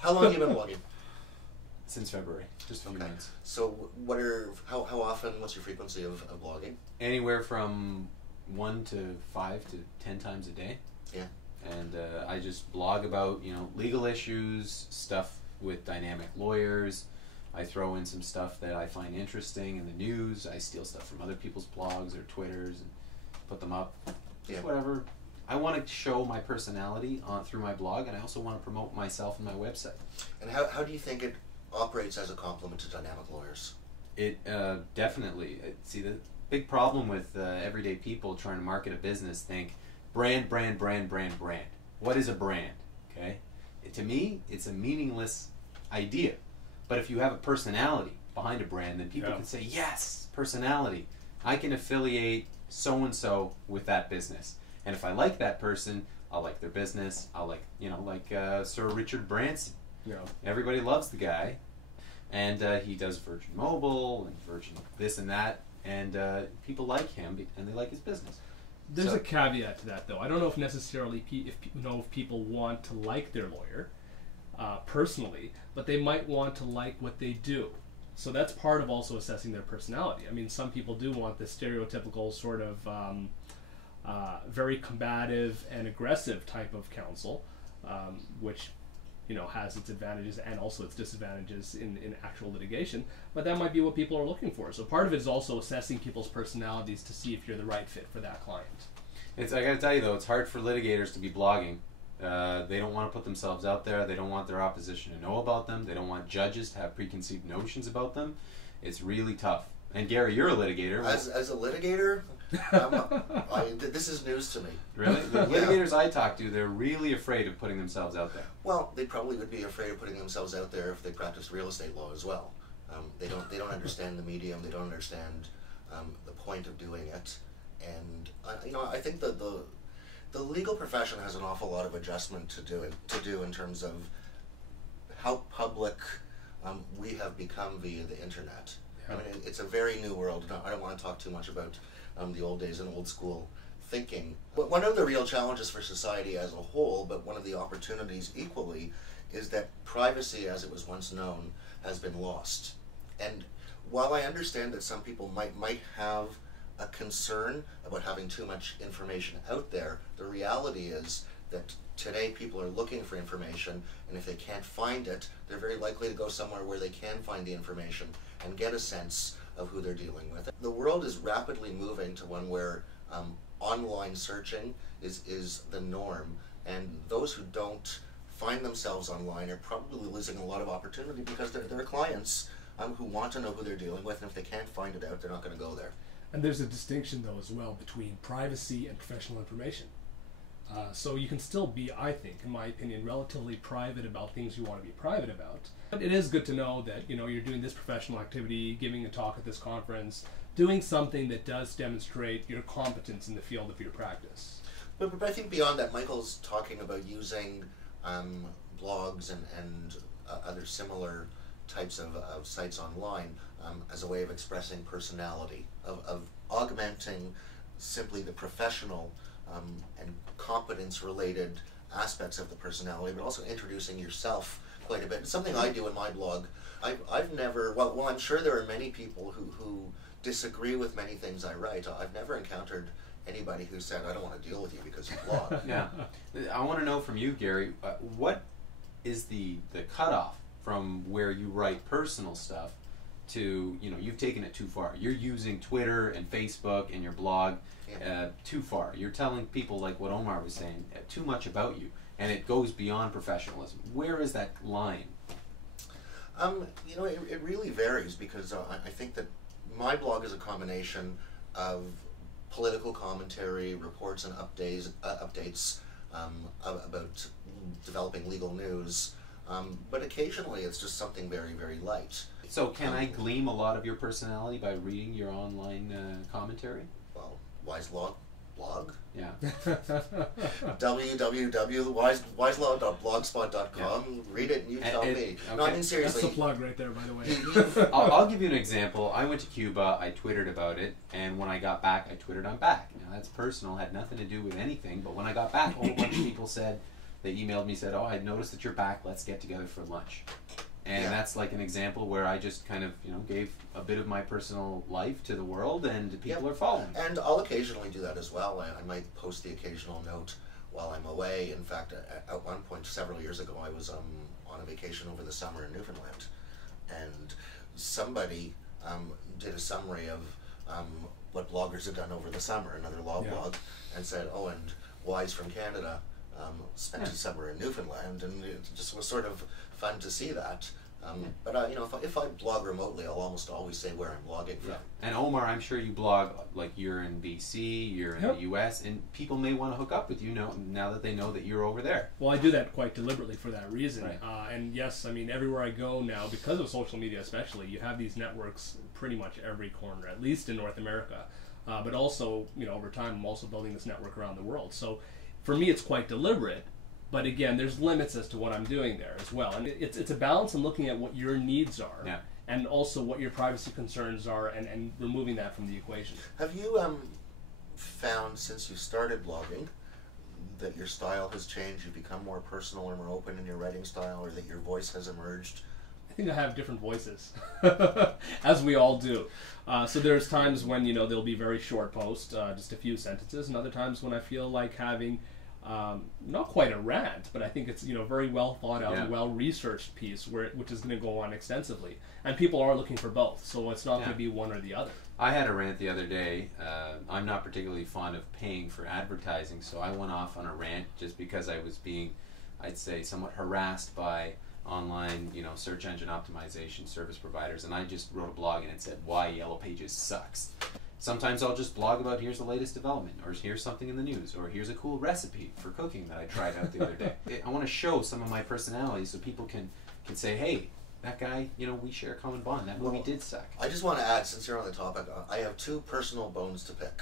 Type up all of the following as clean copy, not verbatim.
How long have you been blogging? Since February, just a few months. So how often, what's your frequency of blogging? Anywhere from 1 to 5 to 10 times a day. Yeah. And I just blog about, legal issues, stuff with dynamic lawyers. I throw in some stuff that I find interesting in the news. I steal stuff from other people's blogs or Twitters and put them up. Just whatever. I want to show my personality through my blog, and I also want to promote myself and my website. And how do you think it operates as a complement to dynamic lawyers? It definitely. See, the big problem with everyday people trying to market a business think brand, brand, brand, brand, brand. What is a brand? Okay, to me, it's a meaningless idea. But if you have a personality behind a brand, then people can say, yes, personality. I can affiliate so-and-so with that business. And if I like that person, I'll like their business. I'll like, Sir Richard Branson. Yeah. Everybody loves the guy. And he does Virgin Mobile and Virgin this and that. And people like him and they like his business. There's a caveat to that, though. I don't know if necessarily if people want to like their lawyer personally, but they might want to like what they do. So that's part of also assessing their personality. I mean, some people do want the stereotypical sort of very combative and aggressive type of counsel, which has its advantages and also its disadvantages in actual litigation. But that might be what people are looking for. So part of it is also assessing people's personalities to see if you're the right fit for that client. I got to tell you, though, it's hard for litigators to be blogging. They don't want to put themselves out there. They don't want their opposition to know about them. They don't want judges to have preconceived notions about them. It's really tough. And Garry, you're a litigator. As a litigator, this is news to me. Really? The litigators I talk to, they're really afraid of putting themselves out there. Well, they probably would be afraid of putting themselves out there if they practiced real estate law as well. They don't understand the medium. They don't understand the point of doing it. And I think that the legal profession has an awful lot of adjustment to do in terms of how public we have become via the internet. I mean, it's a very new world. I don't want to talk too much about the old days and old school thinking. But one of the real challenges for society as a whole, but one of the opportunities equally, is that privacy as it was once known has been lost. And while I understand that some people might have a concern about having too much information out there, the reality is that today people are looking for information, and if they can't find it, they're very likely to go somewhere where they can find the information and get a sense of who they're dealing with. The world is rapidly moving to one where online searching is the norm, and those who don't find themselves online are probably losing a lot of opportunity because there are clients who want to know who they're dealing with, and if they can't find it out, they're not going to go there. And there's a distinction, though, as well between privacy and professional information. So you can still be, I think, in my opinion, relatively private about things you want to be private about. But it is good to know that you're doing this professional activity, giving a talk at this conference, doing something that does demonstrate your competence in the field of your practice. But I think beyond that, Michael's talking about using blogs and other similar types of sites online as a way of expressing personality, of augmenting simply the professional and competence-related aspects of the personality, but also introducing yourself quite a bit. It's something I do in my blog. I've never, well, I'm sure there are many people who disagree with many things I write. I've never encountered anybody who said, I don't want to deal with you because you blog. Yeah. I want to know from you, Garry, what is the cutoff from where you write personal stuff to, you've taken it too far. You're using Twitter and Facebook and your blog too far. You're telling people, like what Omar was saying, too much about you, and it goes beyond professionalism. Where is that line? It really varies because I think that my blog is a combination of political commentary, reports and updates about developing legal news, but occasionally it's just something very, very light. So can I glean a lot of your personality by reading your online commentary? Well, Wise Law blog? Yeah. www.wiselawblogspot.com. Yeah. Read it and you tell me. Okay. No, I mean seriously. That's the plug right there, by the way. I'll give you an example. I went to Cuba, I twittered about it, and when I got back, I twittered on back. Now that's personal, had nothing to do with anything, but when I got back, a whole bunch of people said, They emailed me, said, "Oh, I noticed that you're back. Let's get together for lunch." And Yeah. that's like an example where I just kind of, gave a bit of my personal life to the world, and people are following. And I'll occasionally do that as well. I might post the occasional note while I'm away. In fact, at one point several years ago, I was on a vacation over the summer in Newfoundland, and somebody did a summary of what bloggers had done over the summer, another law blog, and said, "Oh, and Wise from Canada spent his summer in Newfoundland," and it just was sort of fun to see that. But if I blog remotely, I'll almost always say where I'm blogging from. And Omar, I'm sure you blog, like, you're in BC, you're in the US, and people may want to hook up with you now that they know that you're over there. Well, I do that quite deliberately for that reason. Right. And yes, I mean, everywhere I go now, because of social media especially, you have these networks pretty much every corner, at least in North America. But also, over time, I'm also building this network around the world. So for me, it's quite deliberate. But again, there's limits as to what I'm doing there as well. And it's a balance in looking at what your needs are and also what your privacy concerns are, and removing that from the equation. Have you found, since you started blogging, that your style has changed? You've become more personal and more open in your writing style, or that your voice has emerged? I think I have different voices, as we all do. So there's times when, there'll be very short posts, just a few sentences, and other times when I feel like having not quite a rant, but I think it's very well thought out, well researched piece which is going to go on extensively, and people are looking for both, so it's not going to be one or the other. I had a rant the other day. I'm not particularly fond of paying for advertising, so I went off on a rant just because I was being, I'd say, somewhat harassed by online, search engine optimization service providers, and I just wrote a blog and it said, "Why Yellow Pages sucks." Sometimes I'll just blog about, here's the latest development, or here's something in the news, or here's a cool recipe for cooking that I tried out the other day. I want to show some of my personality so people can say, hey, that guy, we share a common bond. That movie did suck. I just want to add, since you're on the topic, I have two personal bones to pick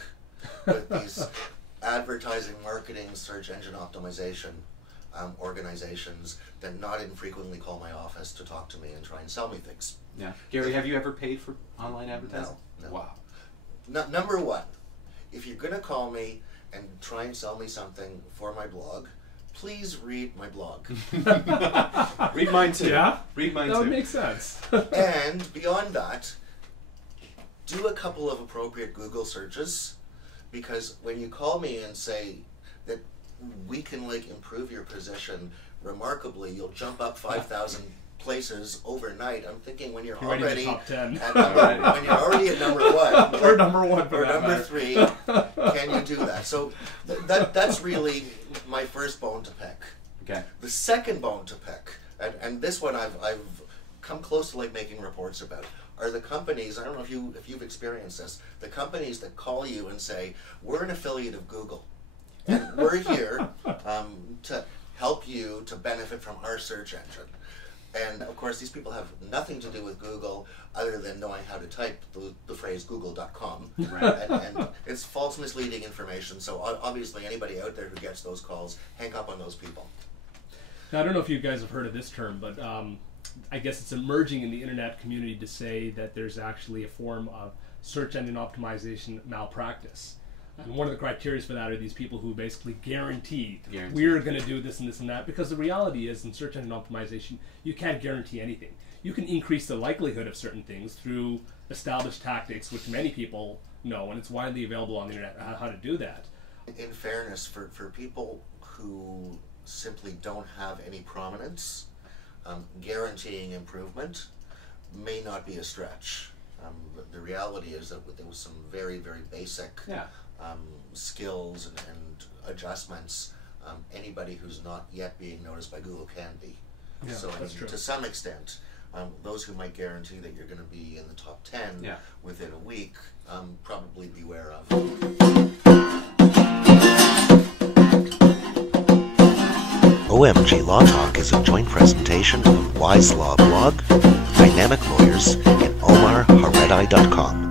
with these advertising, marketing, search engine optimization organizations that not infrequently call my office to talk to me and try and sell me things. Yeah. Gary, have you ever paid for online advertising? No. Wow. Number one, if you're going to call me and try and sell me something for my blog, please read my blog. Read mine too. Yeah? Read mine too. That would make sense. And beyond that, do a couple of appropriate Google searches, because when you call me and say that we can improve your position remarkably, you'll jump up 5,000 places overnight. I'm thinking when you're already top 10. when you're already at number one or number one or number 3, can you do that? So that's really my first bone to pick. Okay. The second bone to pick, and this one I've come close to making reports about, are the companies. I don't know if you've experienced this. The companies that call you and say, we're an affiliate of Google, and we're here to help you to benefit from our search engine. And of course, these people have nothing to do with Google other than knowing how to type the phrase google.com. Right. And it's false, misleading information. So obviously, anybody out there who gets those calls, hang up on those people. Now, I don't know if you guys have heard of this term, but I guess it's emerging in the internet community to say that there's actually a form of search engine optimization malpractice. And one of the criteria for that are these people who basically guarantee we're going to do this and this and that, because the reality is in search engine optimization, you can't guarantee anything. You can increase the likelihood of certain things through established tactics, which many people know, and it's widely available on the internet how to do that. In fairness, for people who simply don't have any prominence, guaranteeing improvement may not be a stretch. The reality is that there was some very, very basic skills and adjustments. Anybody who's not yet being noticed by Google can be. Yeah, so that's true. To some extent, those who might guarantee that you're going to be in the top 10 within a week, probably beware of. OMG Law Talk is a joint presentation of Wise Law Blog, Dynamic Lawyers, and Omar Ha-Redeye.com.